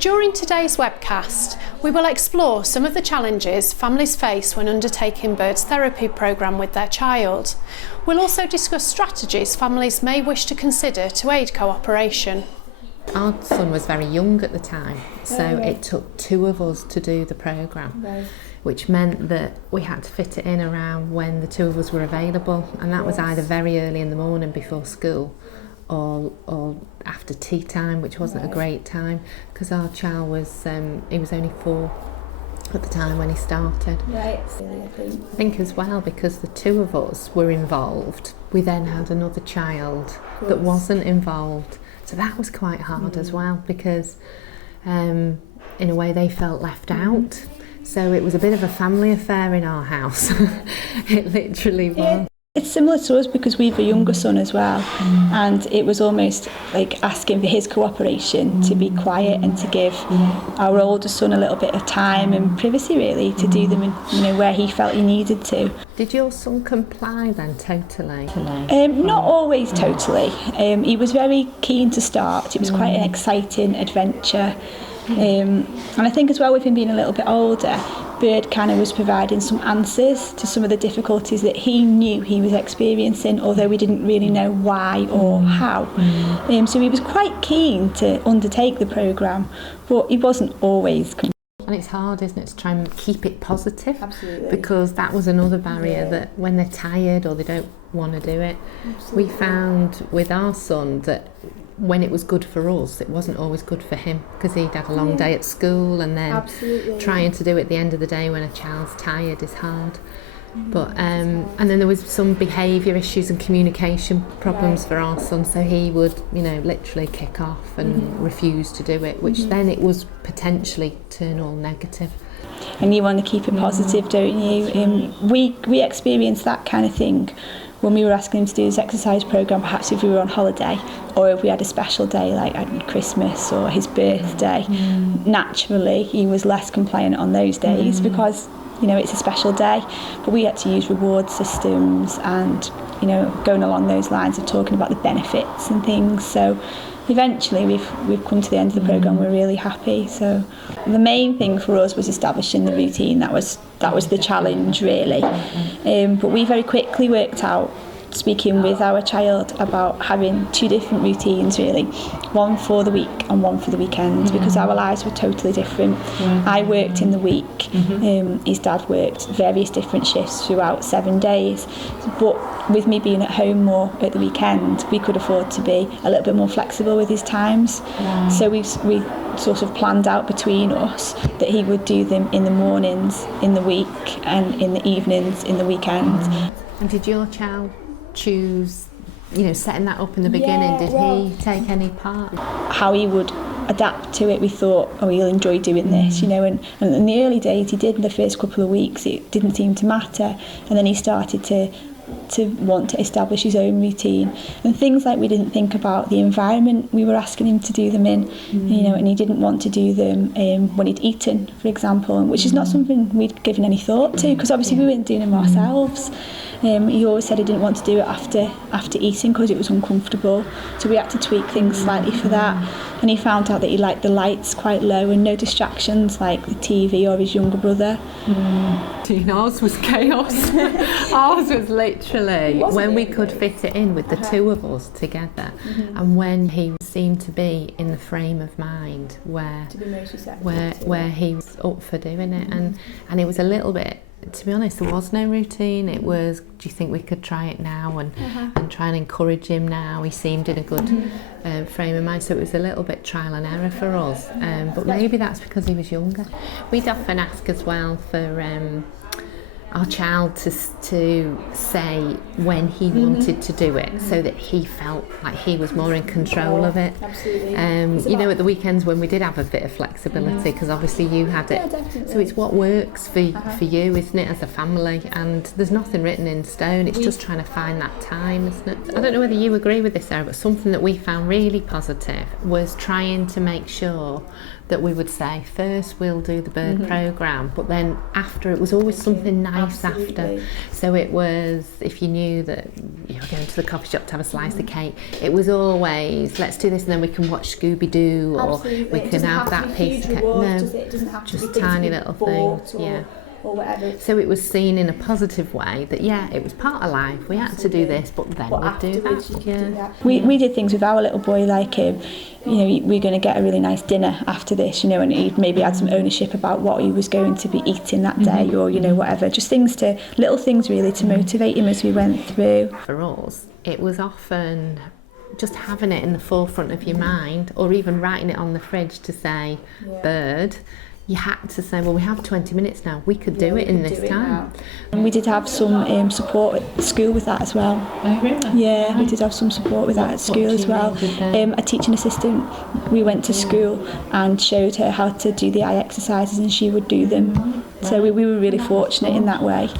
During today's webcast, we will explore some of the challenges families face when undertaking Bird's therapy programme with their child. We'll also discuss strategies families may wish to consider to aid cooperation. Our son was very young at the time, so it took two of us to do the programme, which meant that we had to fit it in around when the two of us were available, and that was either very early in the morning before school or after tea time, which wasn't a great time because our child was he was only 4 at the time when he started. I think as well, because the two of us were involved, we then had another child that wasn't involved, so that was quite hard as well, because in a way they felt left out. So it was a bit of a family affair in our house. It literally was. It's similar to us because we have a younger son as well, and it was almost like asking for his cooperation to be quiet and to give our older son a little bit of time and privacy really to do them in, where he felt he needed to. Did your son comply then totally? Not always totally. He was very keen to start. It was quite an exciting adventure. And I think as well, with him being a little bit older, Bird kind of was providing some answers to some of the difficulties that he knew he was experiencing, although we didn't really know why or how. So he was quite keen to undertake the programme, but he wasn't always. And it's hard, isn't it, to try and keep it positive? Absolutely. Because that was another barrier, that when they're tired or they don't want to do it. Absolutely. We found with our son that when it was good for us, it wasn't always good for him, because he'd had a long day at school, and then trying to do it at the end of the day when a child's tired is hard. But and then there was some behaviour issues and communication problems for our son, so he would literally kick off and refuse to do it, which then it was potentially turn all negative. And you want to keep it positive, don't you? We experienced that kind of thing when we were asking him to do this exercise programme, perhaps if we were on holiday or if we had a special day like Christmas or his birthday. Naturally he was less compliant on those days because it's a special day, but we had to use reward systems and going along those lines of talking about the benefits and things. So eventually we've come to the end of the programme. We're really happy. So the main thing for us was establishing the routine. That was the challenge really. But we very quickly worked out, speaking with our child, about having two different routines really, one for the week and one for the weekend, because our lives were totally different. I worked in the week, his dad worked various different shifts throughout 7 days, but with me being at home more at the weekend, we could afford to be a little bit more flexible with his times. So we sort of planned out between us that he would do them in the mornings in the week and in the evenings in the weekend. And did your child choose, setting that up in the beginning? Did he take any part? How he would adapt to it, we thought, he'll enjoy doing this, and in the early days he did. In the first couple of weeks it didn't seem to matter, and then he started to want to establish his own routine, and things like we didn't think about the environment we were asking him to do them in, and he didn't want to do them when he'd eaten, for example, which is not something we'd given any thought to, because obviously we weren't doing them ourselves. He always said he didn't want to do it after eating because it was uncomfortable, so we had to tweak things slightly for that. And he found out that he liked the lights quite low and no distractions like the TV or his younger brother. Ours was chaos. Ours was literally when we could fit it in with the two of us together, and when he seemed to be in the frame of mind where he was up for doing it, and it was a little bit, to be honest, there was no routine. It was, do you think we could try it now and try and encourage him now? He seemed in a good frame of mind, so it was a little bit trial and error for us, but maybe that's because he was younger. We'd often ask as well for our child to say when he wanted to do it, so that he felt like he was more in control of it. Absolutely. At the weekends when we did have a bit of flexibility, because obviously you had it. So it's what works for you, isn't it, as a family? And there's nothing written in stone. It's just trying to find that time, isn't it? I don't know whether you agree with this, Sarah, but something that we found really positive was trying to make sure that we would say, first we'll do the bird programme, but then after it was always something nice after. So it was, if you knew that you were going to the coffee shop to have a slice of cake, it was always, let's do this and then we can watch Scooby-Doo, or we can have that piece of cake. No, just tiny little things. Yeah. Or whatever. So it was seen in a positive way that, yeah, it was part of life. We had to do this, but then we'd do that. Yeah. We did things with our little boy, like, you know, we're going to get a really nice dinner after this, you know, and he maybe had some ownership about what he was going to be eating that day, or, you know, whatever. Just little things really to motivate him as we went through. For us, it was often just having it in the forefront of your mind, or even writing it on the fridge to say bird. You had to say, well, we have 20 minutes now, we could do it in this time. And we did have some support at school with that as well. Oh, really? Yeah, we did have some support with that at school as well. A teaching assistant, we went to school and showed her how to do the eye exercises, and she would do them. So we were really fortunate in that way.